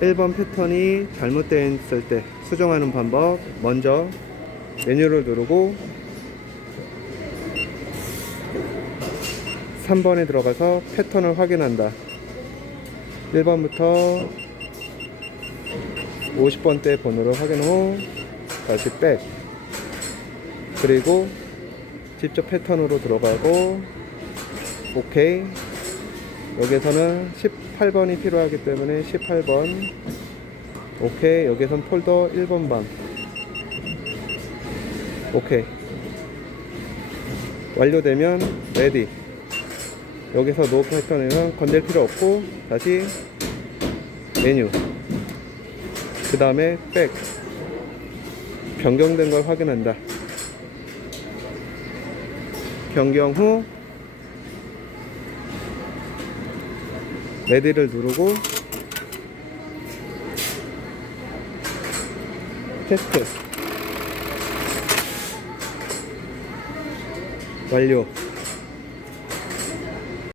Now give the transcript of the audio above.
1번 패턴이 잘못되어 있을 때 수정하는 방법 먼저 메뉴를 누르고 3번에 들어가서 패턴을 확인한다. 1번부터 50번대 번호를 확인 후 다시 백. 그리고 직접 패턴으로 들어가고 오케이 여기서는 18번이 필요하기 때문에 18번. 오케이. 여기선 폴더 1번 방 오케이. 완료되면 레디. 여기서 노 패턴에는 건들 필요 없고 다시 메뉴. 그 다음에 백. 변경된 걸 확인한다. 변경 후 레디를 누르고 테스트. 완료